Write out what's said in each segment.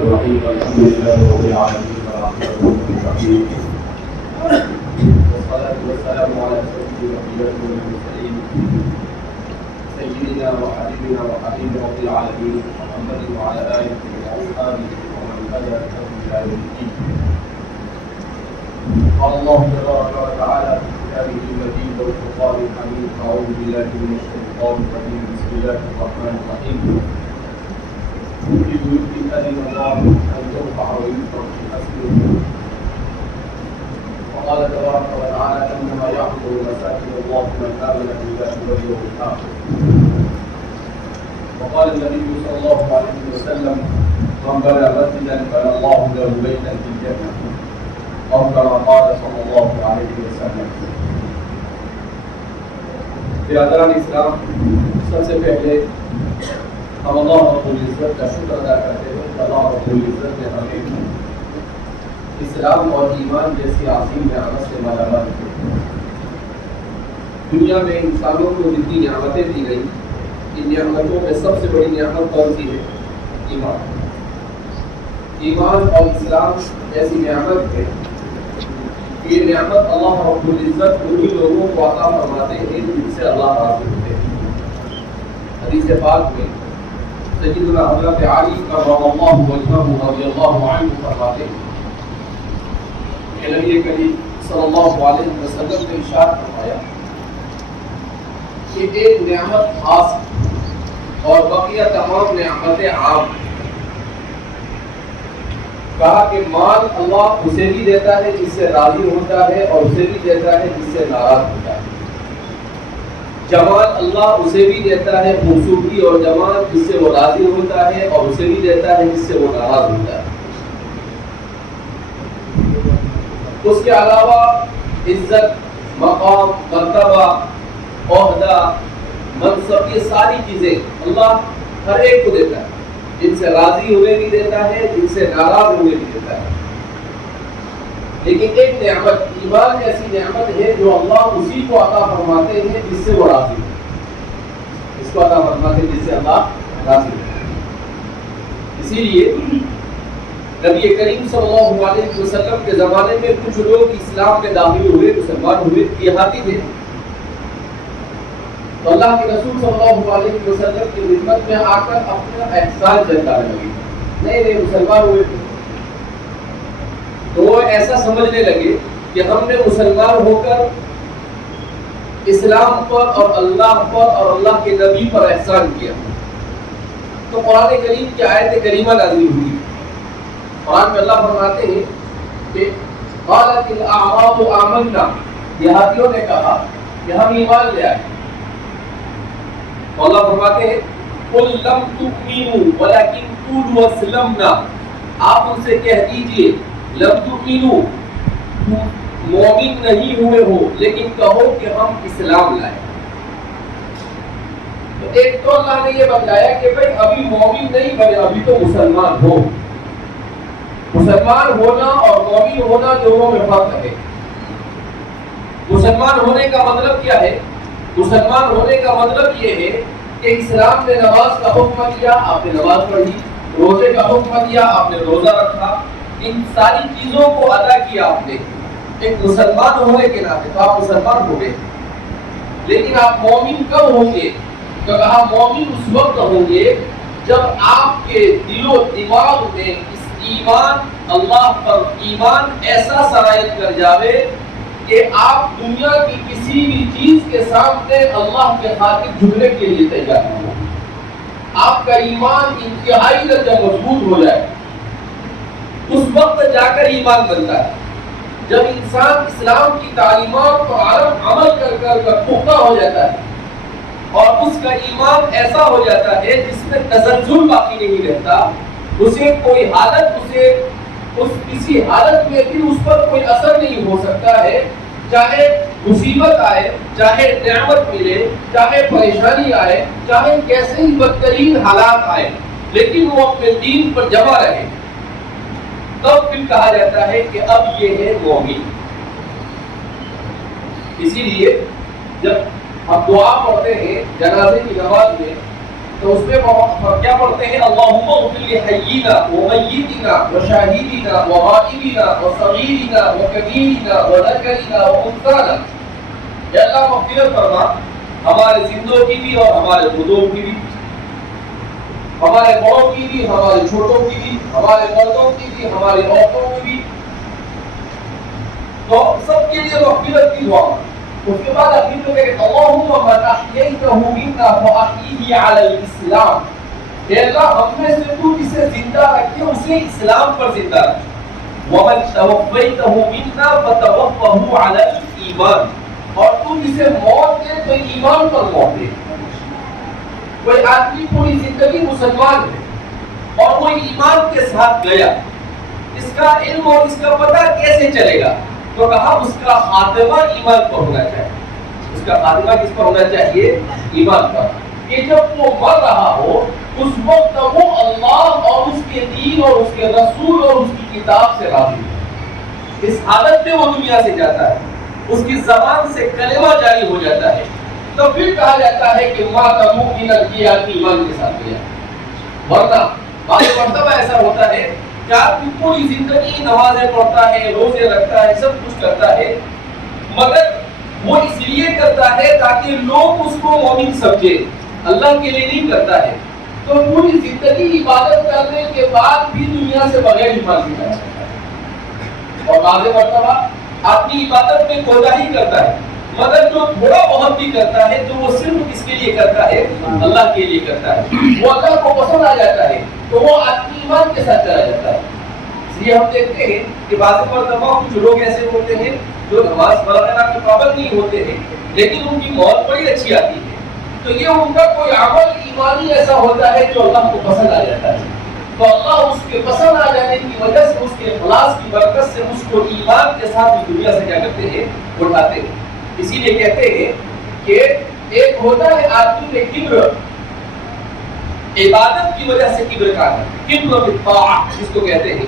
الرحيم الحمد لله رب العالمين والعاقبة للمتقين والصلاة والسلام على سيد الأنبياء والمرسلين سيدنا وحبيبنا وحبيب رب العالمين محمد وعلى آله وأصحابه ومن هدى إلى يوم الدين. قال الله تبارك وتعالى في كتابه المجيد والفرقان الحميد أعوذ بالله من الشيطان الرجيم بسم الله الرحمن الرحيم. في بيوت أذن الله أن ترفع ويذكر في اسمه. وقال تبارك وتعالى إنما يعبد مساجد الله من آمن بالله واليوم الآخر. وقال النبي صلى الله عليه وسلم من بنى مسجدا بنى الله له بيتا في الجنة أو كما قال صلی اللہ علیہ وسلم. برادران اسلام، سب سے پہلے ہم اللہ رب العزت کا شکر ادا کرتے ہیں کہ اللہ رب العزت نے ہمیں اسلام اور ایمان جیسی عظیم نعمت سے مالا مال کیا. دنیا میں انسانوں کو جتنی نعمتیں دی گئی، ان نعمتوں میں سب سے بڑی نعمت کون سی ہے؟ ایمان. ایمان اور اسلام ایسی نعمت ہے، یہ نعمت اللہ رب العزت انہی لوگوں کو عطا فرماتے ہیں جن سے اللہ راضی ہوتے ہیں. حدیث پاک میں سیدنا حضرت علی کرم اللہ وجہہ رضی اللہ عنہ فرماتے ہیں کہ نبی کریم صلی اللہ علیہ وسلم نے ارشاد فرمایا کہ ایک نعمت خاص اور بقیہ تمام نعمتیں عام. کہا کہ مال اللہ اسے بھی دیتا ہے جس سے راضی ہوتا ہے اور اسے بھی دیتا ہے جس سے ناراض ہوتا ہے. جمال اللہ اسے بھی دیتا ہے، خوبصورتی اور جمال جس سے وہ راضی ہوتا ہے اور اسے بھی دیتا ہے جس سے وہ ناراض ہوتا ہے. اس کے علاوہ عزت، مقام، مرتبہ، عہدہ، منصب، یہ ساری چیزیں اللہ ہر ایک کو دیتا ہے. جن سے راضی ہوئے بھی دیتا ہے، جن سے ناراض ہوئے بھی دیتا ہے. لیکن ایک نعمت ایمان ایسی نعمت ہے جو اللہ اسی کو عطا فرماتے ہیں جس سے وہ راضی ہو. اس کو عطا فرماتے ہیں جس سے اللہ راضی ہو. اسی لیے نبی کریم صلی اللہ علیہ وسلم کے زمانے میں کچھ لوگ اسلام میں داخل ہوئے، مسلمان ہوئے، دیہاتی تھے. تو اللہ کے رسول صلی اللہ علیہ وسلم کی خدمت میں آ کر اپنا احسان جتانے لگے. نئے مسلمان ہوئے تھے تو وہ ایسا سمجھنے لگے کہ ہم نے مسلمان ہو کر اسلام پر اور اللہ کے نبی پر احسان کیا. تو قرآن کریم کی آیت کریمہ نازل ہوئی. قرآن میں اللہ فرماتے ہیں کہ قالت الاعراب آمنا، دیہاتیوں نے کہا کہ ہم ایمان لے آئے. اللہ فرماتے ہیں قل لم تؤمنوا ولكن قولوا اسلمنا، آپ ان سے کہہ دیجئے لم تؤمنوا، مومن نہیں ہوئے ہو لیکن کہو کہ ہم اسلام لائے. تو ایک تو اللہ نے یہ بتایا کہ بھئی ابھی مومن نہیں بنے، ابھی تو مسلمان ہو. مسلمان ہونا اور مومن ہونا دونوں میں فرق ہے. مسلمان ہونے کا مطلب کیا ہے؟ مسلمان ہونے کا مطلب یہ ہے کہ اسلام نے نماز کا حکم دیا، آپ نے نماز پڑھی. روزے کا حکم دیا، آپ نے روزہ رکھا. ان ساری چیزوں کو ادا کیا آپ نے ایک مسلمان ہونے کے ناطے، تو آپ مسلمان ہو گئے. لیکن آپ مومن کب ہوں گے؟ تو کہا مومن اس وقت ہوں گے جب آپ کے دل و دماغ میں اس ایمان، اللہ پر ایمان ایسا سرایت کر جاوے کہ آپ دنیا کی کسی بھی چیز کے سامنے اللہ کے خاطر جھکنے کے لیے تیار ہو. آپ کا ایمان انتہائی درجہ مضبوط ہو جائے، اس وقت جا کر ایمان بنتا ہے جب انسان اسلام کی تعلیمات پر عمل کر پختہ ہو جاتا ہے اور اس کا ایمان ایسا ہو جاتا ہے جس میں تزلزل باقی نہیں رہتا. اسے کوئی حالت کسی حالت میں بھی اس پر کوئی اثر نہیں ہو سکتا ہے. چاہے مصیبت آئے، چاہے نعمت ملے، چاہے پریشانی آئے، چاہے کیسے ہی بدترین حالات آئے، لیکن وہ اپنے دین پر جمع رہے. تب پھر کہا جاتا ہے کہ اب یہ ہے مومن. اسی لیے جب ہم دعا پڑھتے ہیں جنازے کی نماز میں تو اس میں کیا پڑھتے ہیں؟ اللہم اغفر لحیینا ومیتنا وشاہدنا وغائبنا وصغیرنا وکبیرنا وذکرنا وانثانا، یا اللہ مغفرت فرما ہمارے زندوں کی بھی اور ہمارے مردوں کی بھی، ہمارے بڑوں کی بھی، ہمارے چھوٹوں کی بھی، ہمارے مردوں کی بھی، ہماری عورتوں کی بھی، تو سب کے لیے مغفرت کی دعا۔ اس کے بعد اپنی تو کہتے اللہم من احییتہ منا فاحیہ علی الاسلام، اے اللہ ہم میں سے تو جسے زندہ رکھے اسے اسلام پر زندہ رکھے، ومن توفیتہ منا فتوفہ علی الایمان، اور تو جسے موت دے تو ایمان پر موت دے۔ کوئی آدمی پوری زندگی مسلمان ہے اور وہ ایمان کے ساتھ گیا، اس کا علم اور اس کا پتہ کیسے چلے گا؟ تو کہا اس کا خاتمہ ایمان پر ہونا چاہیے، اس کا خاتمہ کس پر ہونا چاہیے؟ ایمان پر، کہ جب وہ مر رہا ہو اس وقت وہ اللہ اور اس کے دین اور اس کے رسول اور اس کی کتاب سے راضی ہو، اس حالت میں وہ دنیا سے جاتا ہے، اس کی زبان سے کلمہ جاری ہو جاتا ہے، تو پھر کہا جاتا ہے کہ مات مؤمنا، کی آدمی ایمان کے ساتھ گیا۔ ورنہ بعض مرتبہ ایسا ہوتا ہے کہ آدمی پوری زندگی نمازیں پڑھتا ہے، روزے رکھتا ہے، سب کچھ کرتا ہے، مگر وہ اس لیے کرتا ہے تاکہ لوگ اس کو مومن سمجھے، اللہ کے لیے نہیں کرتا ہے، تو پوری زندگی عبادت کرنے کے بعد بھی دنیا سے بغیر ایمان کی جا سکتا ہے۔ اور بعض مرتبہ آدمی عبادت میں کوتاہی کرتا ہے، مگر جو تھوڑا بہت بھی کرتا ہے تو وہ صرف کس کے لیے کرتا ہے؟ اللہ کے لیے کرتا ہے، وہ اللہ کو پسند آ جاتا ہے تو وہ آدمی ایمان کے ساتھ چلا جاتا ہے۔ اس لیے ہم دیکھتے ہیں کہ بعض مرتبہ کچھ لوگ ایسے ہوتے ہیں جو نماز وغیرہ کے پابند نہیں ہوتے ہیں لیکن ان کی موت بڑی اچھی آتی ہے، تو یہ ان کا کوئی عمل ایمانی ایسا ہوتا ہے جو اللہ کو پسند آ جاتا ہے، تو اللہ اس کے پسند آ جانے کی وجہ سے اس کے اخلاص کی برکت سے اس کو ایمان کے ساتھ اس دنیا سے کیا کرتے ہیں؟ اٹھاتے ہیں۔ اسی لیے کہتے ہیں کہ ایک ہوتا ہے آدمی میں کبر، عبادت کی وجہ سے کبر کا ہے، کبر بالطاعہ جس کو کہتے ہیں،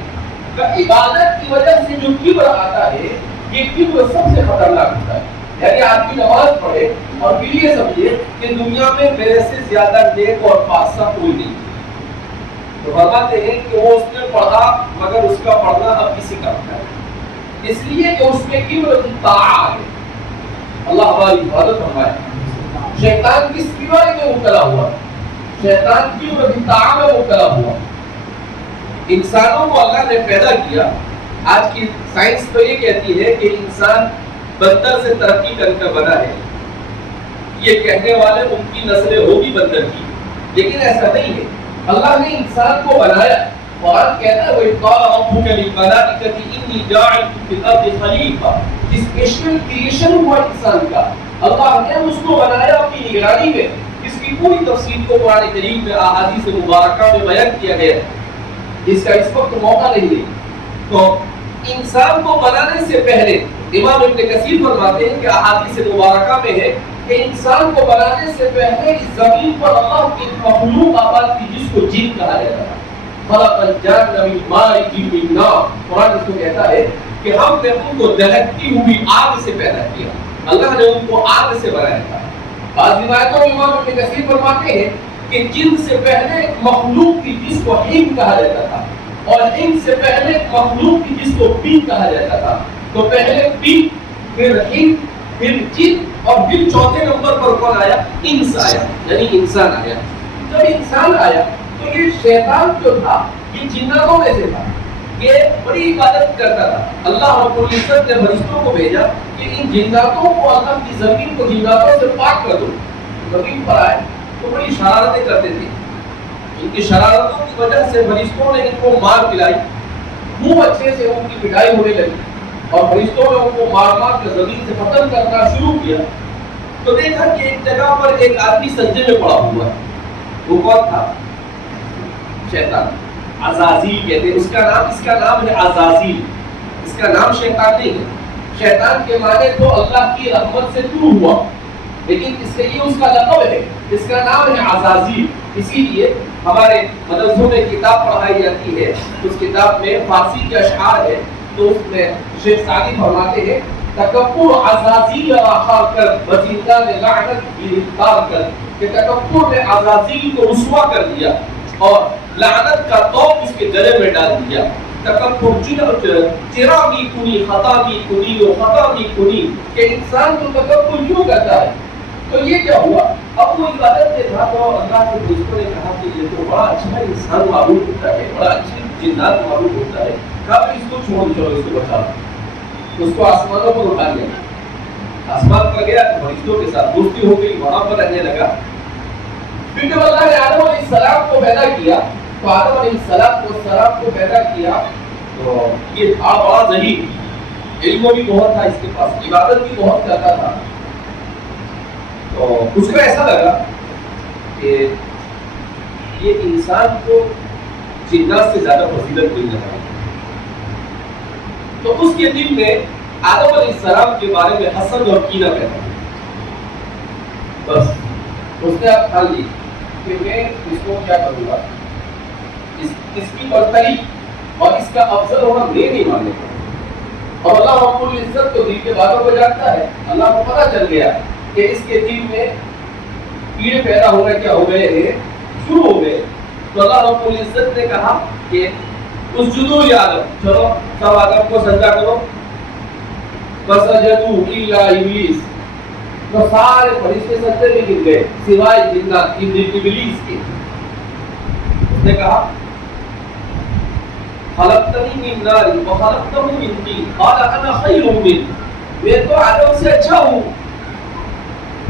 کہ عبادت کی وجہ سے جو کبر آتا ہے یہ کبر سب سے خطرناک ہوتا ہے۔ یعنی آدمی نماز پڑھے اور پھر یہ سمجھے کہ دنیا میں میرے سے زیادہ نیک اور پاسہ کوئی نہیں، تو فرماتے ہیں کہ وہ اس نے پڑھا مگر اس کا پڑھنا اب کسی کا ہے، اس لیے کہ اس میں کبر بالطاعہ ہے۔ اللہ ہماری حفاظت فرمائے۔ شیطان کس کبر میں مبتلا ہوا؟ شیطان کبر بالطاعہ میں مبتلا ہوا۔ انسانوں کو اللہ نے پیدا کیا، آج کی سائنس تو یہ کہتی ہے کہ انسان بندر سے ترقی کر کر بنا ہے، یہ کہنے والے ان کی نسلیں ہوگی بندر کی، لیکن ایسا نہیں ہے۔ اللہ نے انسان کو بنایا، قرآن کہتا ہے وَإِذْ قَالَ رَبُّكَ لِلْمَلَائِكَةِ إِنِّي جَاعِلٌ فِي الْأَرْضِ خَلِيفَةً، اسپیشل کریشن ہوا انسان کا، اللہ نے اس کو بنایا اپنی نگرانی میں، اس کی پوری تفصیل کو قرآن کریم میں احادیث مبارکہ میں بیان کیا گیا ہے، جس کا اس وقت موقع نہیں ہے۔ تو انسان کو بنانے سے پہلے امام ابن کثیر فرماتے ہیں کہ احادیث مبارکہ میں ہے کہ انسان کو بنانے سے پہلے اس زمین پر اللہ کی مخلوق آباد کی جس کو جن کہا جاتا ہے، خلق الجن من مارج من نار، قرآن اس کو کہتا ہے کہ ہم نے ان کو دہکتی ہوئی آگ سے پیدا کیا، اللہ نے ان کو آگ سے بنایا تھا۔ بعض روایتوں میں امام ابن کثیر فرماتے ہیں کہ جن سے پہلے ایک مخلوق کی جس کو ہند کہا جاتا تھا، اور ہند سے پہلے ایک مخلوق کی جس کو پین کہا جاتا تھا، تو پہلے پین، پھر ہند، پھر جن، اور پھر چوتھے نمبر پر کون آیا؟ انس آیا، یعنی انسان آیا۔ جب انسان آیا تو یہ شیطان جو تھا یہ جناتوں میں سے تھا، یہ بڑی عبادت کرتا تھا۔ اللہ رب العزت نے فرشتوں کو بھیجا کہ ان جناتوں کو اللہ کی زمین کو جناتوں سے پاک کر دو۔ زمین پر آئے تو بڑی شرارتیں کرتے تھے، ان کی شرارتوں کی وجہ سے فرشتوں نے ان کو مار پلائی، خوب اچھے سے ان کی پٹائی ہونے لگی، اور فرشتوں نے ان کو مار مار کے زمین سے ختم کرنا شروع کیا۔ تو دیکھا کہ ایک جگہ پر ایک آدمی سجدے میں پڑا ہوا ہے، وہ کون تھا؟ شیطان، عزازیل کہتے ہیں اس کا نام ہے عزازیل، اس کا نام شیطان نہیں ہے۔ شیطان کے معنی تو اللہ کی رحمت سے دور ہوا، لیکن اس کے لیے اس کا لقب ہے، اس کا نام ہے عزازیل۔ اسی لیے ہمارے مدرسوں میں کتاب پڑھائی جاتی ہے، اس کتاب میں فارسی کے اشعار ہے، تو اس میں شیخ سعدی فرماتے ہیں تکبر عزازیل را خار کر وزندہ میں لعنت گرفتار کر، کہ تکبر نے عزازیل کو رسوا کر دیا اور لعنت کا توق اس کے گلے میں ڈال دیا. تکبر چرا بھی کنی خطا بھی کنی و خطا بھی کنی کہ انسان تو تکبر کیوں کرتا ہے. تو یہ کیا ہوا؟ اب وہ عبادت میں تھا تو اللہ کے دوستوں نے کہا کہ یہ تو بڑا اچھا انسان معلوم ہوتا ہے, بڑا اچھی جنات معلوم ہوتا ہے, کہا اس کو چھوڑ چلو, اس کو بچا. اس کو آسمانوں پر اٹھا لیا, آسمان پر گیا تو فرشتوں کے ساتھ دوستی ہو گئی, وہاں پر رہنے لگا. پھر جب اللہ نے آدم علیہ السلام کو پیدا کیا تو آدم علیہ السلام کو پیدا کیا تو یہ تھا بڑا ذہین, علم بھی بہت تھا اس کے پاس, عبادت بھی بہت کرتا تھا. تو اس کو ایسا لگا کہ یہ انسان کو جنات سے زیادہ فضیلت ملنے والی. تو اس کے دل میں آدم علیہ السلام کے بارے میں حسد اور کینہ پیدا ہوا. بس اس نے اب ٹھان لی کہ میں اس کو کیا کروں گا, اس کی برتری اور اس کا افضل ہونا میں نہیں ماننے گا. اور اللہ رب العزت تو دل کے باتوں کو جانتا ہے. اللہ کو پتہ چل گیا کہ اس کے دل میں کیڑے پیدا ہونا کیا ہو گئے ہیں, شروع ہو گئے. تو اللہ رب العزت نے کہا کہ اسجدوا لآدم, چلو سب آدم کو سجدہ کرو. فسجدوا الا ابلیس, تو سارے فرشتے سجدے میں گر گئے سوائے جنات ابلیس کے. اس نے کہا خلقتنی من نار وخلقتہ من طین قال انا خیر منہ, میں تو آدم سے اچھا ہوں.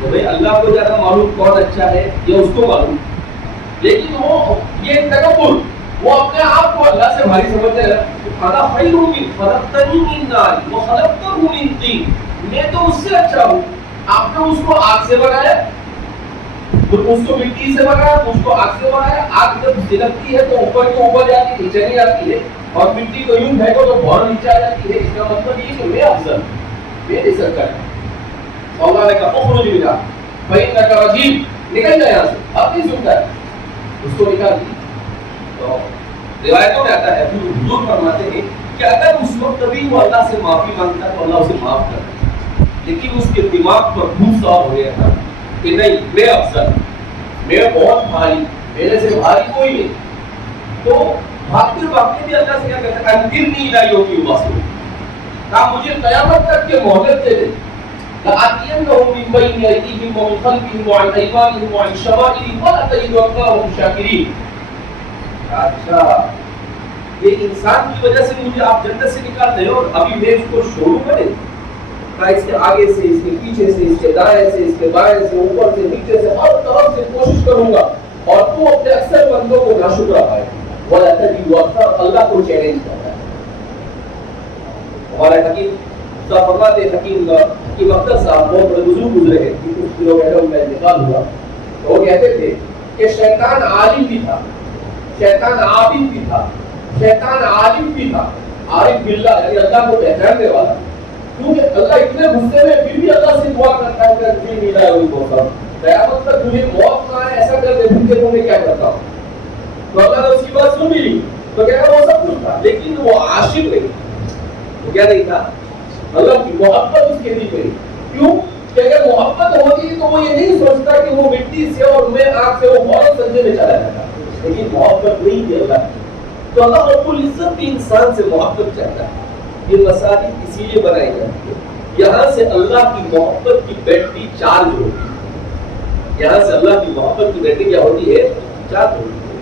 تو بھئی اللہ کو زیادہ معلوم کون اچھا ہے یہ اس کو معلوم, لیکن وہ یہ تکبر, وہ اپنے آپ کو اللہ سے بھاری سمجھتے ہیں. انا خیر منہ خلقتنی من نار وخلقتہ من طین, میں تو اس سے اچھا ہوں. آپ نے اس کو آگ سے بنایا, اس کو مٹی سے بنایا, اس کو آگ سے بنایا. آگ جب سلگتی ہے تو اوپر کے اوپر جاتی ہے, نیچے نہیں آتی ہے, اور مٹی کو یوں پھینکو تو بہت نیچے آ جاتی ہے. اس کا مطلب یہ کہ میں افضل, میں نہیں سکتا. اللہ نے کہا اخرج منہا فإنک رجیم, نکل جائے یہاں سے, اب نہیں سنتا ہے. اس کو نکال دی. تو روایتوں میں آتا ہے حضور فرماتے ہیں کہ اگر اس وقت کبھی وہ اللہ سے معافی مانگتا تو اللہ اسے معاف کرتا, لیکن اس کے دماغ پر بھوسا ہو گیا تھا کہ نہیں میں افضل, میں بہت بھاری, میرے سے بھاری کوئی نہیں. تو بھاگتے بھاگتے بھی اللہ سے کیا کہتا ہے انذرنی الی یوم یبعثون, کہا مجھے قیامت تک کے مہلت دے دے. لآتینہم من بین ایدیہم ومن خلفہم وعن ایمانہم وعن شمائلہم ولتجد اکثرہم شاکرین. اچھا یہ انسان کی وجہ سے مجھے آپ جنت سے نکالتے ہو, ابھی میں اس کو چھوڑوں گا نہیں. اس کے آگے سے, اس کے پیچھے سے, اس کے دائیں سے, اس کے بائیں سے, اوپر سے, نیچے سے, ہر طرف سے کوشش کروں گا, اور تو اپنے اکثر بندوں کو ناشکرا پائے. اللہ کو چیلنج کرتا ہے. ہمارے حکیم صاحب فرماتے, حکیم اختر صاحب بہت بڑے بزرگ گزرے ہیں, کچھ دنوں پہلے ان کا انتقال ہوا. تو وہ کہتے تھے کہ شیطان عالم بھی تھا, شیطان عابد بھی تھا, شیطان عالم بھی تھا, عارف باللہ یعنی اللہ کو پہچاننے والا. کیونکہ اللہ اتنے غصے میں پھر بھی اللہ سے دعا کرتا ہے کہ جی ملا ہے وہی موقع, قیامت تک تجھے موت نہ آئے ایسا کر دے, پھر دیکھو میں کیا کرتا ہوں. تو اللہ نے اس کی بات سن لی. تو کہہ رہا وہ سب کچھ تھا, لیکن وہ عاشق نہیں. وہ کیا نہیں تھا, اللہ کی محبت اس کے دل میں. کیوں کہ اگر محبت ہوتی تو وہ یہ نہیں سوچتا کہ وہ مٹی سے اور میں آگ سے, وہ فوراً سجدے میں چلا جاتا. لیکن محبت نہیں تھی اللہ کی. تو اللہ رب العزت بھی انسان سے محبت چاہتا ہے. یہ مساجد اسی لیے بنائی جاتی ہے, یہاں سے اللہ کی محبت کی بیٹری چارج ہوتی ہے. یہاں سے اللہ کی محبت کی بیٹری کیا ہوتی ہے, چارج ہوتی ہے.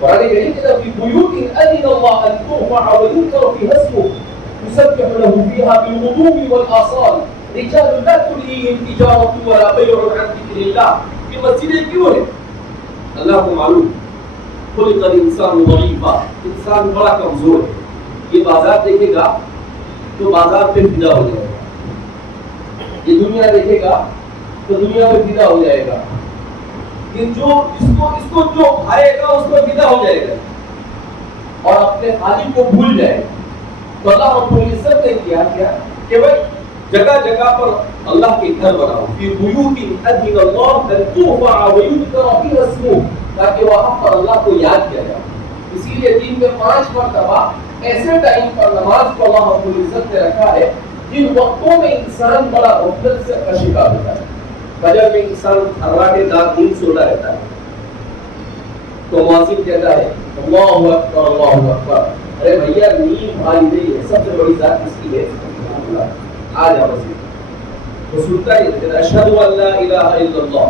قرآن کریم کہتا ہے فی بیوت اذن اللہ ان ترفع ویذکر فیہا اسمہ یسبح لہ فیہا بالغدو والآصال رجال لا تلہیہم تجارۃ ولا بیع عن ذکر اللہ. یہ مسجدیں کیوں ہیں؟ اللہ کو معلوم خلق الانسان ضعیفا, انسان بڑا کمزور ہے. یہ بازار دیکھے گا تو بازار پہ فدا ہو جائے گا, یہ دنیا دیکھے گا تو دنیا پہ فدا ہو جائے گا. کہ جو اس کو جو کھائے گا اس کو فدا ہو جائے گا اور اپنے خالق کو بھول جائے گا. تو اللہ رب العزت نے کیا کہ بھائی جگہ جگہ پر اللہ کے گھر بناؤ, فی بیوت اذن اللہ ان ترفع ویذکر فیہا اسمہ, تاکہ وہاں پر اللہ کو یاد کیا جائے. اسی لیے دین میں 5 مرتبہ ایسے ٹائم پر نماز کو اللہ رب العزت نے رکھا ہے جن وقتوں میں انسان بڑا غفلت سے کا شکار ہوتا ہے. فجر میں انسان ہرواٹے دار نیند سوتا رہتا ہے تو مؤذن کہتا ہے اللہ اکبر اللہ اکبر. ارے بھیا نیند بھائی نہیں ہے, سب سے بڑی ذات کس کی ہے؟ آ جاؤ مسجد. تو سنتا ہی کہتا اشہد ان لا الہ الا اللہ.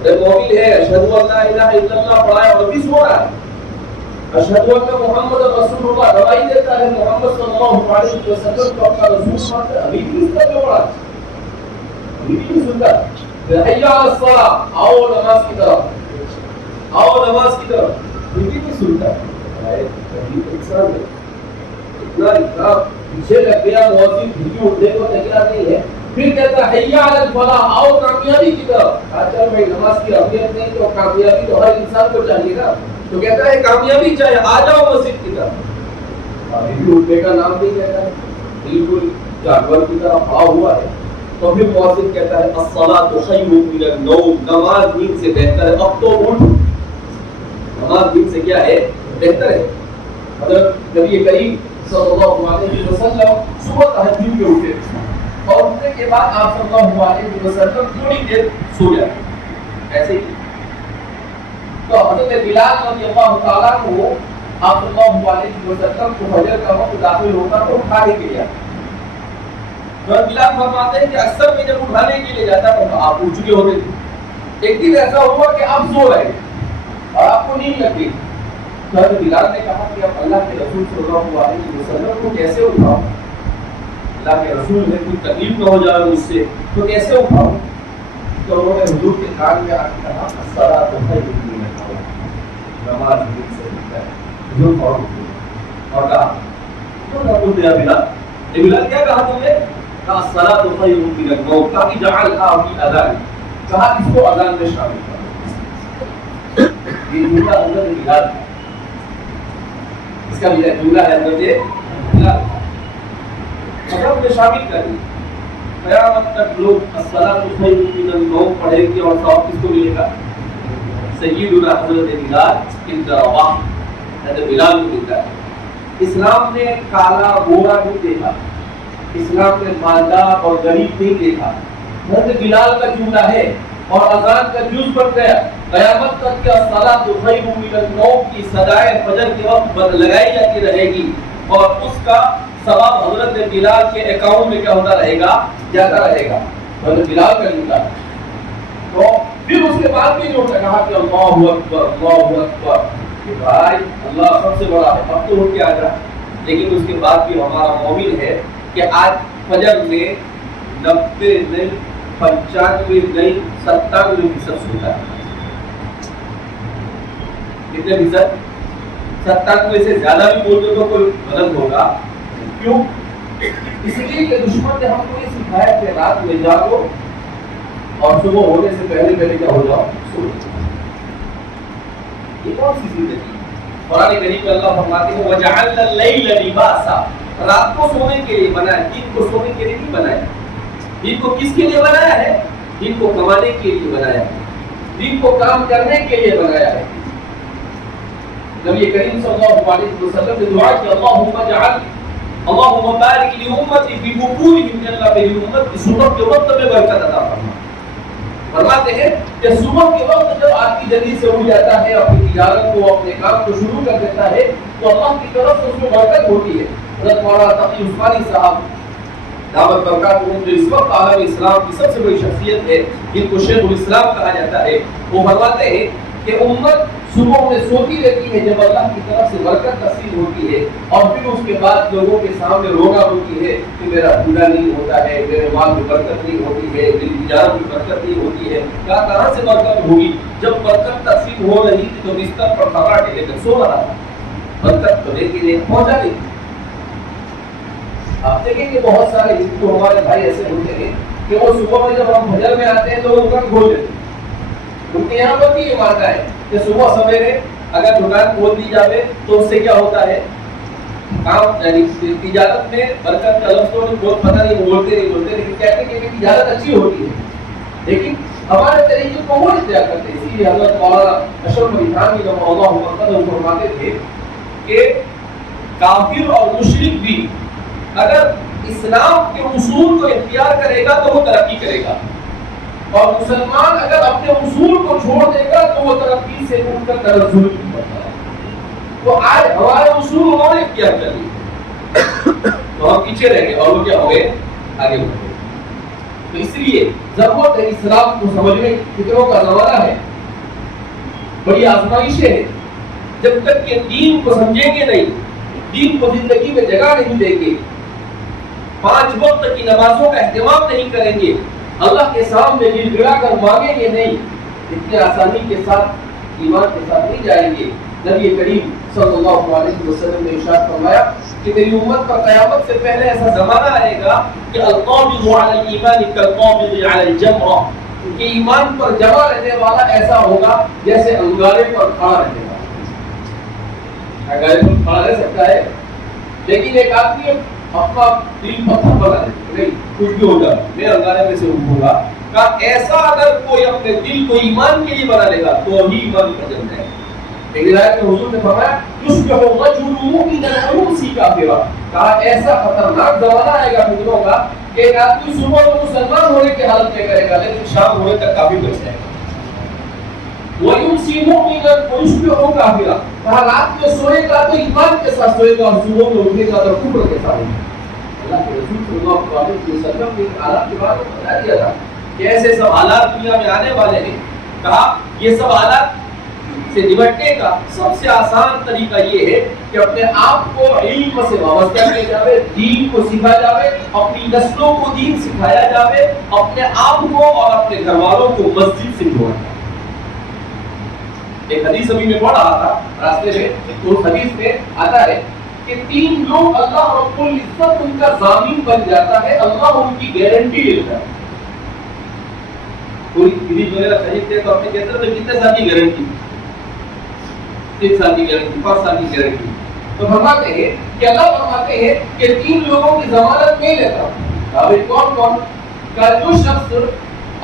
ارے مومن ہے, اشہد ان لا الہ الا اللہ پڑھا ہے اور بھی سو رہا ہے. اشہد ان محمد رسول اللہ گواہی دیتا ہے محمد صلی اللہ علیہ وسلم کو اپنا رسول مانتا ہے, ابھی بھی اس کا جو پڑھا ہے, ابھی بھی نہیں سنتا. حی علی الصلاۃ, آؤ نماز کی طرف, آؤ نماز کی طرف, ابھی بھی نہیں سنتا. انسان اتنا پیچھے لگ گیا, مؤذن بھی اٹھنے کو تیار نہیں ہے. پھر کہتا ہے حی علی الفلاح, آؤ کامیابی کی طرف. اچھا بھائی نماز کی اہمیت نہیں تو کامیابی تو ہر انسان کو چاہیے نا. تو کہتا ہے کامیابی چاہیے, آ جاؤ مسجد کی طرف. ابھی بھی اٹھنے کا نام نہیں کہتا ہے, بالکل جانور کی طرح پڑا ہوا ہے. تو پھر مؤذن کہتا ہے الصلاۃ خیر من النوم, نماز نیند سے بہتر ہے, اب تو اٹھ. نماز نیند سے کیا ہے؟ بہتر ہے. حضرت نبی کریم صلی اللہ علیہ وسلم صبح تہجد کے اٹھے اور اٹھنے کے بعد آپ صلی اللہ علیہ وسلم تھوڑی دیر سو جائے ایسے ہی. تو حضرت بلال رضی اللہ تعالیٰ کو آپ صلی اللہ علیہ وسلم کو فجر کا وقت داخل ہوتا تو اٹھانے کے لیے, اور بلال فرماتے ہیں کہ اکثر میں جب اٹھانے کے لیے جاتا تو آپ اٹھ چکے ہوتے تھے. ایک دن ایسا ہوا کہ آپ سو رہے اور آپ کو نیند لگ گئی. تو حضرت بلال نے کہا کہ اب اللہ کے رسول صلی اللہ علیہ وسلم کو کیسے اٹھاؤ, اللہ کے رسول نے کوئی تکلیف نہ ہو جائے مجھ سے, تو کیسے اٹھاؤ. تو انہوں نے حضور کے کان میں آ کے کہا الصلاۃ خیر من النوم, نماز نیند سے بہتر ہے. حضور فوراً اور کہا تو نہ بولتے یا بلال, اے بلال کیا کہا تم نے؟ کہا الصلاۃ خیر من النوم, کہا کہ جعلها فی اذان, کہا اس کو اذان میں شامل کر. یہ جملہ حضرت بلال, اس کا جملہ ہے حضرت بلال, اذان میں شامل کر دی. قیامت تک لوگ الصلاۃ خیر من النوم پڑھیں گے اور ثواب کس کو ملے گا؟ سیدنا حضرت بلال ابن رباح, حضرت بلال کو ملتا ہے. اسلام نے کالا گورا نہیں دیکھا, اسلام نے مالدار اور غریب نہیں دیکھا. حضرت بلال کا جملہ ہے اور اذان کا جز بن گیا. قیامت تک کیا الصلاۃ خیر من النوم کی صدائے فجر کے وقت لگائی جاتی رہے گی اور اس کا ثواب حضرت بلال کے اکاؤنٹ میں کیا ہوتا رہے گا؟ جاتا رہے گا. حضرت بلال کا جملہ. تو پھر اس کے بعد بھی جو کہا کہ اللہ اکبر اللہ اکبر, کہ بھائی اللہ سب سے بڑا ہے, اب تو اٹھ کے آ جا. لیکن اس کے بعد بھی ہمارا مومن ہے کہ آج فجر میں 90 نہیں 95 نہیں 97% سوتا ہے. کتنے فیصد؟ 97 سے زیادہ بھی بولتے تو کوئی غلط ہوگا. کیوں؟ اس لیے کہ دشمن نے ہم کو یہ سکھایا کہ رات میں جاگو اور صبح ہونے سے پہلے پہلے کیا ہو جاؤ, سو جاؤ. یہ کون سی زندگی؟ قرآن کریم میں اللہ فرماتے ہیں وَجَعَلْنَا اللَّيْلَ لِبَاسًا, رات کو سونے کے لیے بنایا, دن کو سونے کے لیے نہیں بنایا. دن کو کس کے لیے بنایا ہے؟ دن کو کمانے کے لیے بنایا ہے, دن کو کام کرنے کے لیے بنایا ہے. نبی کریم صلی اللہ علیہ وسلم نے دعا کی اللہم اجعل اللہم بارک لامتی فی بکورہم, اللہ میری امت کی صبح کے وقت میں برکت عطا فرما. فرماتے ہیں کہ صبح کے وقت جب آدمی جلدی سے اٹھ جاتا ہے, اپنی تجارت کو اپنے کام کو شروع کر دیتا ہے تو اللہ کی طرف سے اس میں برکت ہوتی ہے. حضرت مولانا تقی عثمانی صاحب دعوت برکاتہم, جو اس وقت عالم اسلام کی سب سے بڑی شخصیت ہے, جن کو شیخ الاسلام کہا جاتا ہے, وہ فرماتے ہیں کہ امت صبح میں سوتی رہتی ہے جب اللہ کی طرف سے برکت نصیب ہوتی ہے, اور پھر اس کے بعد لوگوں کے سامنے رونا ہوتی ہے کہ میرا پورا نہیں ہوتا ہے, میرے مال میں برکت نہیں ہوتی ہے, میری تجارت میں برکت نہیں ہوتی ہے. کہاں سے برکت ہوگی؟ جب برکت نصیب ہو رہی تھی تو بستر پر کھپاٹے لے کر سو رہا تھا, برکت تو لے کے لیے پہنچا نہیں. آپ دیکھیں کہ بہت سارے ہندو ہمارے بھائی ایسے ہوتے ہیں کہ وہ صبح میں جب ہم فجر میں آتے ہیں تو وہ دکان کھول دیتے ہیں. ان کے یہاں پر بھی یہ ماننا ہے کہ صبح سویرے اگر دکان کھول دی جائے تو اس سے کیا ہوتا ہے, کام یعنی تجارت میں برکت کا لفظ تو بہت پتہ نہیں بولتے لیکن کہتے ہیں کہ تجارت اچھی ہوتی ہے. لیکن ہمارے طریقے کو وہ اختیار کرتے ہیں. اسی لیے حضرت مولانا اشرف علی تھانوی رحمہ اللہ تعالی فرماتے تھے کہ کافر اور مشرک بھی اگر اسلام کے اصول کو اختیار کرے گا تو وہ ترقی کرے گا. اور مسلمان اگر اپنے اصول کو چھوڑ دے گا تو وہ ترقی سے اٹھ کر تنزل کی کرتا ہے. تو آج ہمارے اصول انہوں نے کیا کر لیا تو ہم پیچھے رہ گئے اور وہ کیا ہو گئے آگے بڑھ گئے. تو اس لیے ضرورت ہے اسلام کو سمجھنے. فکروں کا زمانہ ہے, بڑی آزمائشیں ہیں. جب تک کہ دین کو سمجھیں گے نہیں, دین کو زندگی میں جگہ نہیں دیں گے, 5 وقت کی نمازوں کا اہتمام نہیں کریں گے, اللہ کے سامنے دل گڑا کر مانگیں گے نہیں, اتنی آسانی کے ساتھ ایمان کے ساتھ نہیں جائیں گے. نبی کریم صلی اللہ علیہ وسلم نے ارشاد فرمایا کہ میری امت پر قیامت سے پہلے ایسا زمانہ آئے گا کہ القابض علی الایمان کالقابض علی الجمرہ, کہ ایمان پر جمع رہنے والا ایسا ہوگا جیسے انگارے پر کھڑا رہنے والا. انگارے پر کھڑا رہ سکتا ہے لیکن ایک آدمی اپنا دل پتھر بنا دے, نہیں کچھ بھی ہوگا میں انگارے میں سے اٹھوں گا. ایسا اگر کوئی اپنے دل کو ایمان کے لیے بنا لے گا تو ہی ایمان پر جم جائے گا. ایک روایت میں حضور نے فرمایا یصبح الرجل مؤمنا ويمسي کافرا, کہا ایسا خطرناک زمانہ آئے گا فکروں کا کہ ایک آدمی صبح تو مسلمان ہونے کی حالت میں کرے گا لیکن شام ہونے تک کافر بچ جائے گا. ويمسي مؤمنا ويصبح کافرا, کہا رات میں سوئے گا تو ایمان کے ساتھ سوئے گا اور صبح میں اٹھے گا تو کفر کے ساتھ. اللہ کے رسول صلی اللہ علیہ وسلم نے حالات کے بارے میں بتا دیا تھا کہ ایسے سب حالات دنیا میں آنے والے ہیں. کہا یہ سب حالات سے نمٹنے کا سب سے آسان طریقہ یہ ہے کہ اپنے آپ کو علم سے وابستہ کیا جاوے, دین کو سیکھا جاوے, اپنی نسلوں کو دین سکھایا جاوے, اپنے آپ کو اور اپنے گھر والوں کو مسجد سے جوڑا جائے. ایک حدیث ابھی میں پڑھ رہا تھا راستے میں, تو حدیث میں آتا ہے کہ 3 لوگ اللہ رب العزت ان کا ضامن بن جاتا ہے, اللہ ان کی گارنٹی لیتا ہے. کوئی فریج وغیرہ خریدتے تو اپنے کہتے ہیں کتنے سال کی گارنٹی, 3 سال کی گارنٹی, 5 سال کی گارنٹی. تو فرماتے ہیں کہ اللہ فرماتے ہیں کہ 3 لوگوں کی ضمانت میں لیتا ہوں. اب کون کون کا جو شخص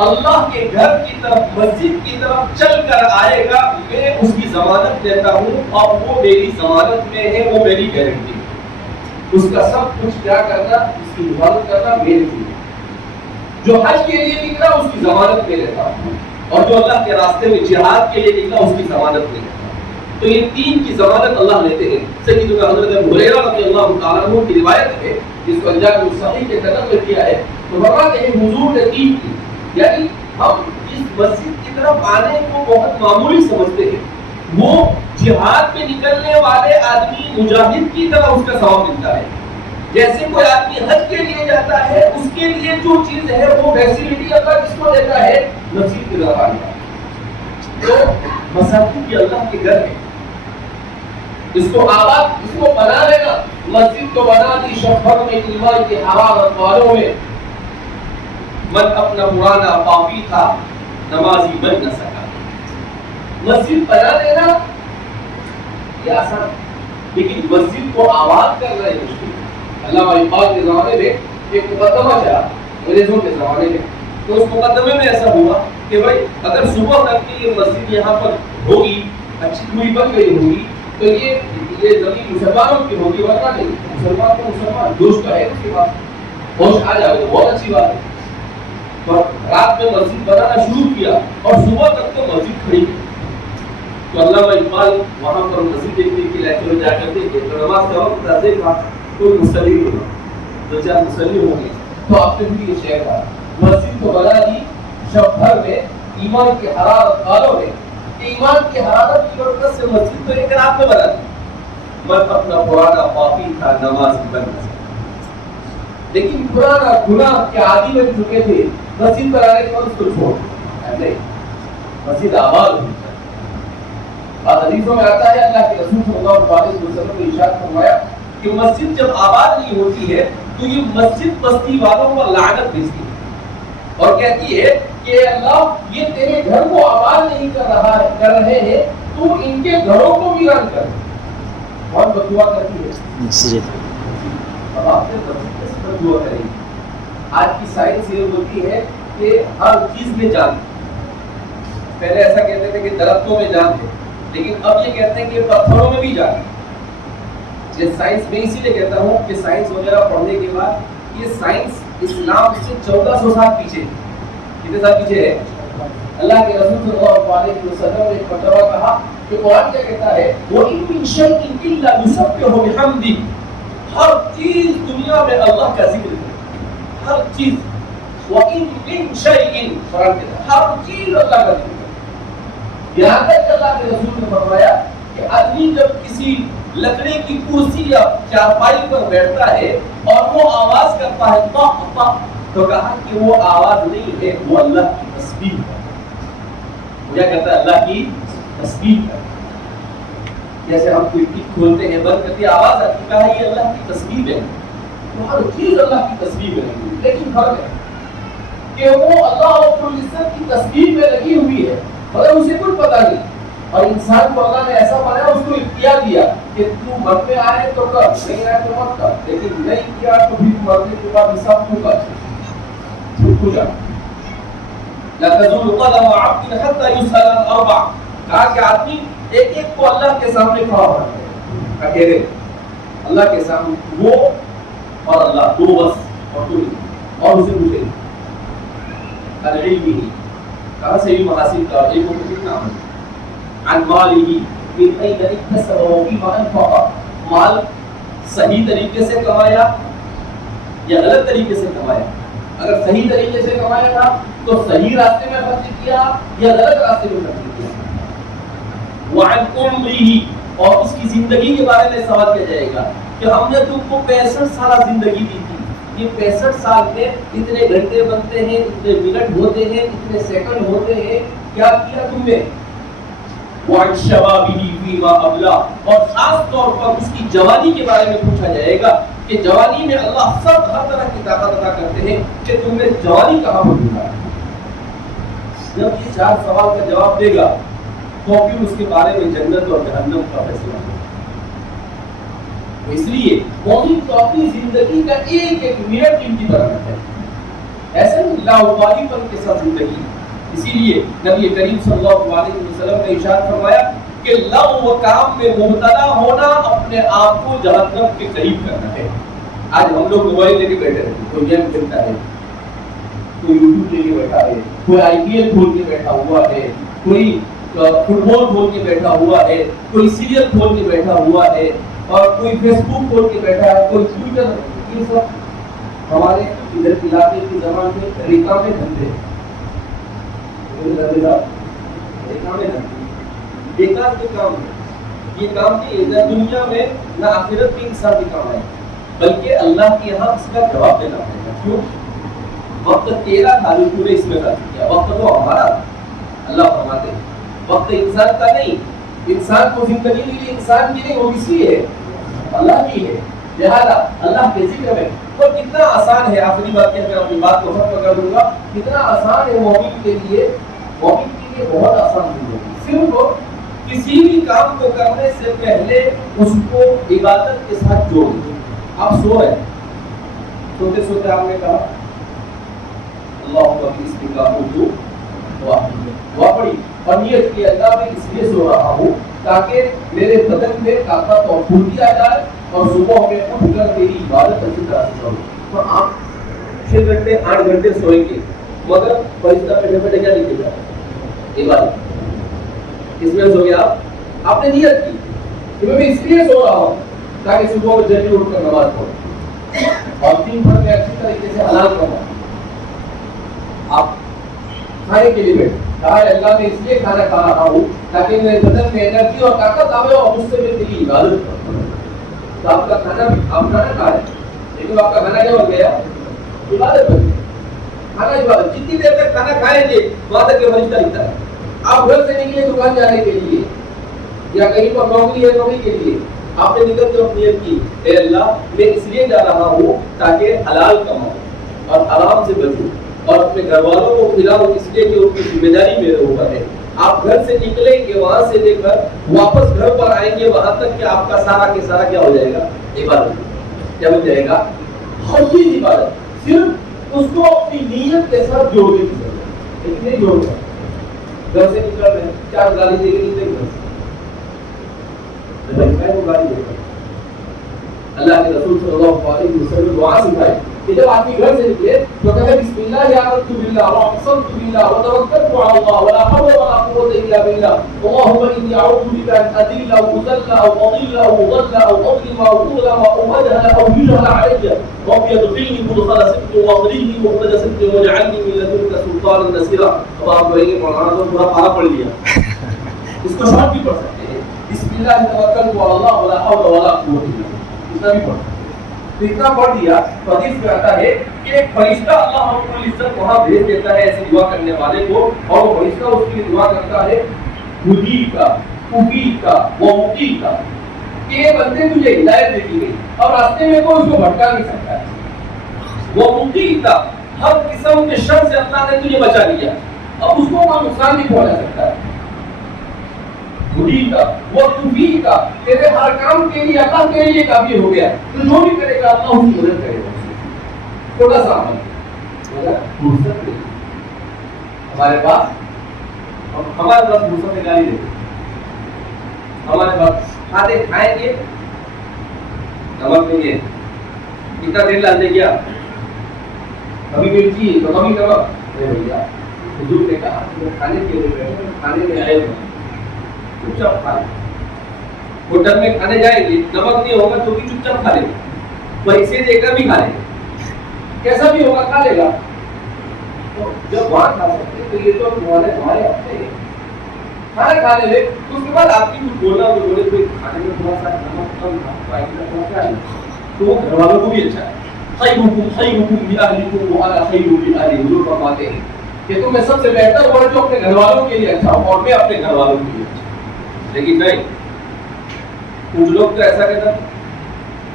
اللہ کے گھر کی طرف مسجد کی طرف چل کر آئے گا میں اس کی ضمانت دیتا ہوں اور وہ میری ضمانت میں ہے, وہ میری گارنٹی. اس کا سب کچھ کیا کرنا, اس کی حفاظت کرنا میری ذمہ. جو حج کے لیے نکلا اس کی ضمانت میں لیتا ہوں, اور جو اللہ کے راستے میں جہاد کے لیے نکلا اس کی ضمانت میں لیتا ہوں. تو یہ 3 کی ضمانت اللہ لیتے ہیں. سیدنا حضرت ابو ہریرہ رضی اللہ تعالیٰ عنہ کی روایت ہے جس کو الجامع الصحیح کے قدم میں کیا ہے. تو فرماتے ہیں حضور نے 3 کی, یعنی ہم اس مسجد کی طرف آنے کو بہت معمولی سمجھتے ہیں. وہ جہاد پہ نکلنے والے آدمی مجاہد کی طرح اس کا ثواب ملتا ہے. جیسے کوئی آدمی حج کے لیے جاتا ہے اس کے لیے جو چیز ہے وہ فیسلٹی اللہ کس کو دیتا ہے, مسجد کی طرف آنے. تو مساجد بھی اللہ کے گھر ہے, اس کو آباد, اس کو بنا لینا. مسجد کو بنا دی شفر میں ایمان کی حرارت والوں میں. من اپنا پرانا پاپی تھا نمازی بن نہ سکا. مسجد بنا دینا یہ آسان, لیکن مسجد کو آباد کرنا ہے مشکل. علامہ اقبال کے زمانے میں ایک مقدمہ چلا, انگریزوں کے زمانے میں. تو اس مقدمے میں ایسا ہوا کہ بھائی اگر صبح تک کی یہ مسجد یہاں پر ہوگی, اچھی پوری بن گئی ہوگی, تو یہ زمین مسلمانوں کی ہوگی, ورنہ نہیں. مسلمان کو مسلمان جوش تو ہے, اس کے بعد ہوش آ جائے تو بہت اچھی بات ہے. تو رات میں مسجد بنانا شروع کیا اور صبح تک تو مسجد کھڑی کی. تو علامہ اقبال وہاں پر مسجد دیکھنے کے لیے چلو جا کرتے تھے. تو نماز کا وقت دیکھا کوئی مصلی ہوگا, 2-4 مصلی ہوں گے, تو آپ نے بھی یہ شہر کہا مسجد کو بنا دی شب بھر میں ایمان کی حرارت والوں نے. ایمان کی حرارت کی برکت سے مسجد تو ایک رات میں بنا دی. من اپنا پرانا پاپی تھا نماز بن نہ سکا. لیکن پرانا گناہ کے عادی بن چکے تھے, مسجد بنانے کے بعد اس کو چھوڑ نہیں, مسجد آباد ہوئی. بعض حدیثوں میں آتا ہے اللہ کے رسول صلی اللہ علیہ وسلم نے ارشاد فرمایا کہ مسجد جب آباد نہیں ہوتی ہے تو یہ مسجد بستی والوں کو لعنت بھیجتی ہے اور کہتی ہے کہ اللہ یہ تیرے گھر کو آباد نہیں کر رہے ہیں, تو ان کے گھروں کو بھی رن کر. بہت بددعا کرتی ہے مسجد. اب آپ نے مسجد کیسے بددعا کریں گے؟ آج کی سائنس یہ ہوتی ہے کہ ہر چیز میں جان. پہلے ایسا کہتے تھے کہ درختوں میں جان ہے, لیکن اب یہ کہتے ہیں کہ پتھروں میں بھی جان ہے. یہ سائنس میں اسی لیے کہتا ہوں کہ سائنس وغیرہ پڑھنے کے بعد یہ سائنس اسلام سے 1400 سال پیچھے. کتنے سال پیچھے ہے؟ اللہ کے رسول صلی اللہ علیہ وسلم نے ایک مرتبہ کہا کہ قرآن کیا کہتا ہے، وَإِن مِّن شَيْءٍ إِلَّا يُسَبِّحُ بِحَمْدِهِ، ہر چیز دنیا میں اللہ کا ذکر ہے، ہر چیز، وَإِن مِّن شَيْءٍ، قرآن کہتا ہے ہر چیز اللہ کا ذکر ہے۔ یہاں تک کہ اللہ کے رسول نے فرمایا کہ آدمی جب کسی لکڑی کی کرسی یا چارپائی پر بیٹھتا ہے اور وہ آواز کرتا ہے طاق طاق، تو کہا کہ وہ آواز نہیں ہے، وہ اللہ کی تسبیح ہے۔ کیا کہتا ہے؟ اللہ کی تسبیح ہے۔ جیسے ہم کوئی ٹک کھولتے ہیں، بند کرتے آواز آتی، کہا یہ اللہ کی تسبیح ہے۔ تو ہر چیز اللہ کی تسبیح ہے، لیکن فرق ہے کہ وہ اللہ رب العزت کی تسبیح میں لگی ہوئی ہے مگر اسے کچھ پتہ نہیں، اور انسان کو اللہ نے ایسا بنایا، اس کو اختیار دیا کہ تو مرنے آئے تو کر، نہیں آئے تو مت کر، لیکن نہیں کیا تو بھی مرنے کے بعد حساب تو کر، چھوٹ جا۔ لا تزول قدم عبد حتى يسأل عن اربع، کہا کہ آدمی ایک ایک کو اللہ کے سامنے کھڑا ہونا ہے، اکیلے اللہ کے سامنے، وہ اور اللہ دو بس، اور تو اور اسے پوچھے العلم ہی کہاں سے علم حاصل کر، علم کو کتنا ہے، عن ماله من اين اكتسب وفيما انفق، مال صحیح طریقے سے کمایا یا غلط طریقے سے کمایا، اگر صحیح طریقے سے کمایا تھا تو صحیح راستے میں خرچ کیا یا غلط راستے میں خرچ کیا۔ وعن عمره، اور اس کی زندگی کے بارے میں سوال کیا جائے گا کہ ہم نے تم کو 65 سالہ زندگی دی تھی، یہ 65 سال میں اتنے گھنٹے بنتے ہیں، اتنے منٹ ہوتے ہیں، اتنے سیکنڈ ہوتے ہیں، کیا کیا تم نے؟ وعن شبابه فيما ابلى، اور خاص طور پر اس کی جوانی کے بارے میں پوچھا جائے گا کہ جوانی میں اللہ سب ہر طرح کی طاقت عطا کرتے ہیں کہ تم نے جوانی کہاں پر گزارا۔ جب یہ چار سوال کا جواب دے گا تو پھر اس کے بارے میں جنت اور جہنم کا فیصلہ ہوگا۔ اس لیے مومن تو اپنی زندگی کا ایک ایک منٹ ان کی طرح رکھتا ہے، ایسا نہیں لاوبالی پن کے ساتھ زندگی۔ اسی لیے نبی کریم صلی اللہ علیہ وسلم نے ارشاد فرمایا کہ لغو و کام میں مبتلا ہونا اپنے آپ کو جہنم کے قریب کرنا ہے۔ آج ہم لوگ موبائل لے کے بیٹھے رہتے ہیں، کوئی گیم کھیلتا ہے، کوئی یوٹیوب لے کے بیٹھا ہے، کوئی آئی پی ایل کھول کے بیٹھا ہوا ہے، کوئی فٹ بال کھول کے بیٹھا ہوا ہے، کوئی سیریل کھول کے بیٹھا ہوا ہے، اور کوئی فیس بک کھول کے بیٹھا ہے، کوئی ٹویٹر۔ یہ سب ہمارے ادھر علاقے کی زبان میں ریکا میں دھندے، بیکار کے کام ہے۔ یہ کام کی دنیا میں نہ آخرت میں انسان کے کام ہے، بلکہ اللہ کے یہاں اس کا جواب دینا پڑے گا۔ کیوں؟ وقت تیرا تھا جو تو نے اس میں خرچ کیا، وقت تو ہمارا۔ اللہ فرماتے وقت انسان کا نہیں، انسان کو زندگی کے لیے انسان کی نہیں، وہ کس کی ہے؟ اللہ کی ہے۔ لہذا اللہ کے ذکر میں اور کتنا آسان ہے، آخری بات کہہ کر اپنی بات کو ختم کر دوں گا، کتنا آسان ہے مومن کے لیے بہت آسان ہے۔ صرف کسی بھی کام کو کرنے سے پہلے اس کو عبادت کے ساتھ جوڑ دیں۔ آپ سو رہے، سوتے سوتے آپ نے کہا اللہ اس کا اردو دعا پڑھی اور نیت کی اللہ میں اس لیے سو رہا ہوں تاکہ میرے بدن میں طاقت اور پھرتی آ جائے اور صبح میں اٹھ کر تیری عبادت اچھی طرح سے کروں۔ تو آپ 6 گھنٹے 8 گھنٹے سوئیں گے مگر فرشتہ بیٹھے بیٹھے کیا لکھے جا رہا ہے؟ عبادت۔ اس میں سو گیا، آپ نے نیت کی کہ میں اس لیے سو رہا ہوں تاکہ صبح میں جلدی اٹھ کر نماز پڑھوں اور دن بھر میں اچھی طریقے سے حلال کماؤں۔ آپ کھانے کے لیے بیٹھے، کہا اللہ میں اس لیے کھانا کھا رہا ہوں تاکہ میرے بدن میں انرجی اور طاقت آئے اور مجھ سے میں تیری عبادت کروں۔ تو آپ کا کھانا بھی آپ کھانا کھا رہے ہیں لیکن آپ کا کھانا کیا بن گیا؟ عبادت بن گیا۔ کھانا عبادت، جتنی دیر تک کھانا کھائیں گے وہاں تک یہ فرشتہ لکھتا ہے۔ آپ گھر سے نکلے دکان جانے کے لیے یا کہیں پر نوکری ہے، نوکری کے لیے آپ نے نکلتے وقت نیت کی اے اللہ میں اس لیے جا رہا ہوں تاکہ حلال کماؤں اور آرام سے بچوں اور اپنے گھر والوں کو کھلاؤں، اس لیے کہ ان کی ذمہ داری میرے اوپر ہے۔ آپ گھر سے نکلیں گے، وہاں سے لے کر واپس گھر پر آئیں گے، وہاں تک کہ آپ کا سارا کے سارا کیا ہو جائے گا؟ عبادت۔ کیا ہو جائے گا؟ ہر چیز عبادت۔ صرف اس کو اپنی نیت کے ساتھ جوڑنے کی ضرورت ہے، اتنے جوڑ کر گھر سے نکل رہے ہیں، 4 گاڑی دے کے نکلے گھر سے، وہ گاڑی دے کر اللہ کے رسول صلی اللہ علیہ وسلم دعا سکھائی کہ جب آدمی گھر سے نکلے تو کہے بسم اللہ آمنت باللہ واعتصمت باللہ وتوکلت علی اللہ ولا حول ولا قوة الا باللہ اللهم انی اعوذ بک ان اذل او اذل او اضل او اضل او اظلم او اظلم او اجهل او يجهل علي رب ادخلني مدخل صدق واخرجني مخرج صدق واجعلني من لدنك سلطانا نصيرا. اب آپ کہیں گے مولانا تو پورا پارا پڑھ لیا, اس کو شارٹ بھی پڑھ سکتے ہیں, بسم اللہ توکلت علی اللہ ولا حول ولا قوة الا باللہ, اتنا بھی پڑھ. اتنا پڑھ دیا تو حدیث میں آتا ہے کہ ایک فرشتہ اللہ رب العزت وہاں بھیج دیتا ہے ایسی دعا کرنے والے کو, اور وہ فرشتہ اس کی دعا کرتا ہے ہدی کا, افی کا, ومقی کا, کہ یہ بندے تجھے ہدایت دے دی گئی اور راستے میں کوئی اس کو بھٹکا نہیں سکتا ہے. ومقی کا, ہر قسم کے شر سے اللہ نے تجھے بچا لیا, اب اس کو کوئی نقصان نہیں پہنچا سکتا ہے. خودی کا, وہ تفی کا, تیرے ہر کام کے لیے اللہ کے لیے کافی ہو گیا, تو جو بھی کرے گا اللہ اس کی مدد کرے گا. تھوڑا سا عمل فرصت نہیں ہمارے پاس فرصت نکالی دیتے, ہمارے پاس کھاتے کھائیں گے نمک نہیں ہے, کتنا دیر لاتے کیا, کبھی مرچی تو کبھی نمک. بھیا حضور نے کہا کھانے کے لیے بیٹھے, کھانے میں آئے چپ چاپ کھا لیں, ہوٹل میں کھانے جائیں گے نمک نہیں ہوگا تو بھی چپ چاپ کھا لیں گے, پیسے دے کر بھی کھا لیں گے, کیسا بھی ہوگا کھا لے گا. تو جب وہاں کھا سکتے تو یہ تو ہمارے اپنے کھانا کھانے لے, تو اس کے بعد آپ کی کچھ بولنا تو بولے کوئی کھانے میں تھوڑا سا نمک کم تھا تو وہ گھر والوں کو بھی اچھا ہے. خیرکم لأہلکم وأنا خیر لأہلی, حضور فرماتے ہیں کہ تم میں سب سے بہتر وہ جو اپنے گھر والوں کے لیے اچھا ہو اور میں اپنے گھر والوں کے لیے اچھا. لیکن نہیں, کچھ لوگ تو ایسا کہتے ہیں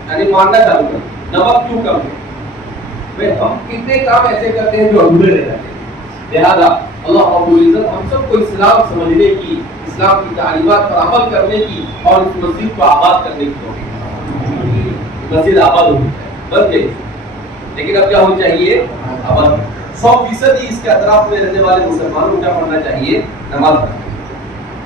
یعنی ماننا چالو کر نمک کیوں کم ہے, بھائی ہم کتنے کام ایسے کرتے ہیں جو ادھورے رہ جاتے ہیں. لہذا اللہ رب العزت ہم سب کو اسلام سمجھنے کی, اسلام کی تعلیمات پر عمل کرنے کی اور اس مسجد کو آباد کرنے کی توفیق. مسجد آباد ہونی چاہیے, بن گئی, لیکن اب کیا ہونی چاہیے, آباد 100% اس کے اطراف میں رہنے والے مسلمانوں کو کیا پڑھنا چاہیے, نماز پڑھنا,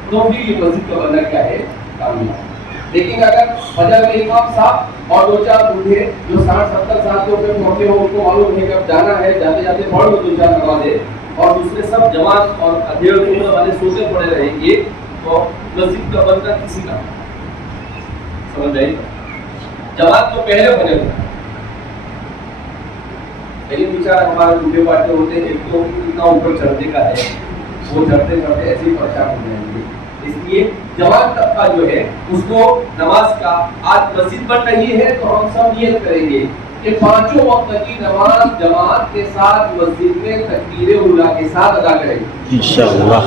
تو بھی یہ مسجد کا بننا کیا ہے, کامیاب. لیکن اگر فجر میں امام صاحب اور دو چار بوڑھے جو 60-70 سال کے اوپر پہنچے ہو, ان کو معلوم ہے کہ اب جانا ہے, جاتے جاتے پڑھ لو 2-4 نمازیں, اور دوسرے سب جماعت اور ادھیڑ عمر والے سوتے پڑے رہیں گے, تو مسجد کا بننا کسی کا سمجھ آئی. جماعت تو پہلے بنے ہوئے, لیکن بیچارہ ہمارے بوڑھے باٹے ہوتے ہیں, ایک تو اتنا اوپر چڑھنے کا ہے, وہ چڑھتے چڑھتے ایسے ہی پریشان ہو جائیں گے. اس لیے جوان طبقہ جو ہے اس کو نماز کا, آج مسجد بن رہی ہے تو ہم سب نیت کریں گے کہ 5 وقت کی نماز جماعت کے ساتھ مسجد میں تکبیر اولیٰ کے ساتھ ادا کریں گے انشاءاللہ.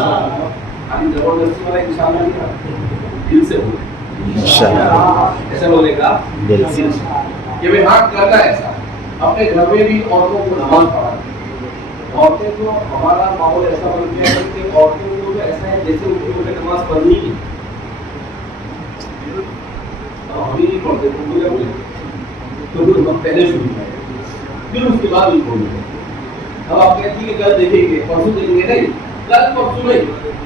ابھی زبردستی والا انشاءاللہ نہیں, دل سے بولے انشاءاللہ, ایسا بولے گا دل سے کہ بھائی ہاں کرنا ایسا. اپنے گھر میں بھی عورتوں کو نماز پڑھانا. عورتیں تو ہمارا ماحول ایسا بن گیا ہے کہ عورتوں کو تو ایسا ہے جیسے ان کی نماز پڑھنی ہی ہم ہی نہیں پڑھتے, تو مجھے بولے تو پھر ہم پہلے شروع کریں, پھر اس کے بعد بھی بولتے. اب آپ کہتی ہیں کہ کل دیکھیں گے, پرسوں دیکھیں گے, نہیں کل پرسوں نہیں,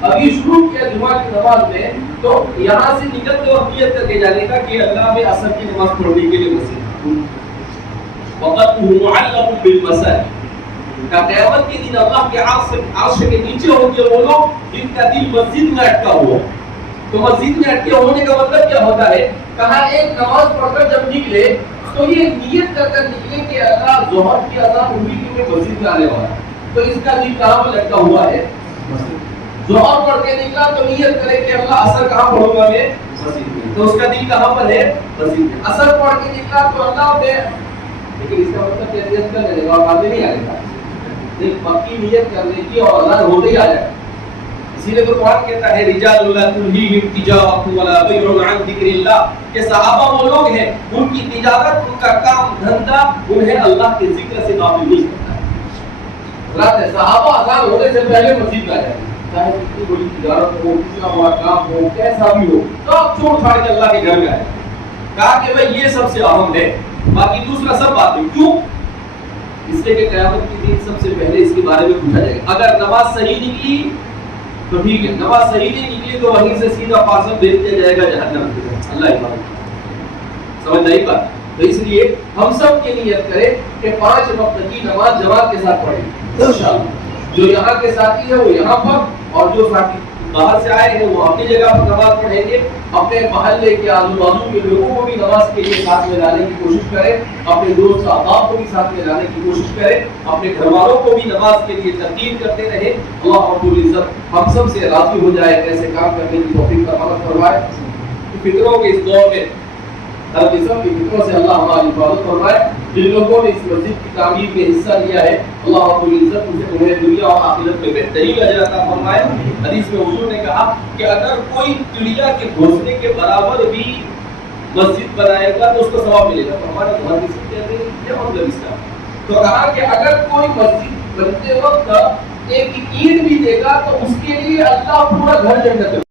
ابھی شروع کیا جمعہ کی نماز میں, تو یہاں سے نکلتے وقت نیت کر کے جانے کا کہ اللہ میں عصر کی نماز پڑھنے کے لیے مسجد وقت معلق بالمساجد, کا قیامت کے دن اللہ کے عرش کے نیچے ہوں گے وہ لوگ جن کا دل مسجد میں اٹکا ہوا. تو مسجد میں اٹکے ہونے کا مطلب کیا ہوتا ہے, کہا ایک نماز پڑھ کر جب نکلے تو یہ نیت کر کر نکلے کہ اللہ ظہر کی اذان ہوئی کہ میں مسجد میں آنے والا, تو اس کا دل کہاں پر لٹکا ہوا ہے, ظہر پڑھ کے نکلا تو نیت کرے کہ اللہ عصر کہاں پڑھوں گا میں, مسجد میں, تو اس کا دل کہاں پر ہے, مسجد میں. عصر پڑھ کے نکلا تو اللہ میں, لیکن اس کا مطلب کیا نیت کر لے گا اور بعد میں نہیں آئے گا, پکی نیت کرنے کی اور اللہ ہوتے ہی آ جائے. اسی لیے تو قرآن کہتا ہے رجال لا تلہیہم تجارۃ ولا بیع عن ذکر اللہ, کہ صحابہ وہ لوگ ہیں ان کی تجارت, ان کا کام دھندا انہیں اللہ کے ذکر سے غافل نہیں کرتا ہے. رات ہے صحابہ اذان ہونے سے پہلے مسجد میں آ جائیں, چاہے کتنی بڑی تجارت ہو, کتنا بڑا کام ہو, کیسا بھی ہو, تو آپ چھوڑ چھاڑ کے اللہ کے گھر میں آئے. کہا کہ بھائی یہ سب سے اہم ہے, باقی دوسرا سب بات ہے. کیوں, اس لیے کہ قیامت کے دن سب سے پہلے اس کے بارے میں پوچھا جائے گا. اگر نماز صحیح نکلی تو ٹھیک ہے, نماز صحیح نہیں نکلی تو وہیں سے سیدھا پارسل بھیج دیا جائے گا جہنم. اللہ حفاظت, سمجھ نہیں بات. تو اس لیے ہم سب کی نیت کریں کہ 5 وقت کی نماز جماعت کے ساتھ پڑھیں انشاءاللہ۔ جو یہاں کے ساتھی ہیں وہ یہاں پر، اور جو ساتھی باہر سے آئے ہیں وہ اپنی جگہ پر نماز پڑھیں گے۔ اپنے محلے کے آزو بازو کے لوگوں کو بھی نماز کے لیے ساتھ میں لانے کی کوشش کریں، اپنے دوست احباب کو بھی ساتھ میں لانے کی کوشش کریں، اپنے گھر والوں کو بھی نماز کے لیے ترغیب کرتے رہیں۔ اللہ رب العزت ہم سب سے راضی ہو جائے، ایسے کام کرنے کی توفیق کا عطا فرمائے۔ فطروں کے اس دور میں ہر قسم کی فطروں سے اللہ ہماری حفاظت فرمائے۔ جن لوگوں نے اس مسجد کی تعمیر میں حصہ لیا ہے اللہ رب العزت انہیں دنیا اور آخرت میں بہترین اجر عطا فرمائے۔ حدیث میں حضور نے کہا کہ اگر کوئی چڑیا کے گھونسلے کے برابر بھی مسجد بنائے گا تو اس کو ثواب ملے گا۔ تو ہمارے محدث کہتے ہیں یہ مطلب اس کا، تو کہا کہ اگر کوئی مسجد بنتے وقت ایک اینٹ بھی دے گا تو اس کے لیے اللہ پورا گھر جنت میں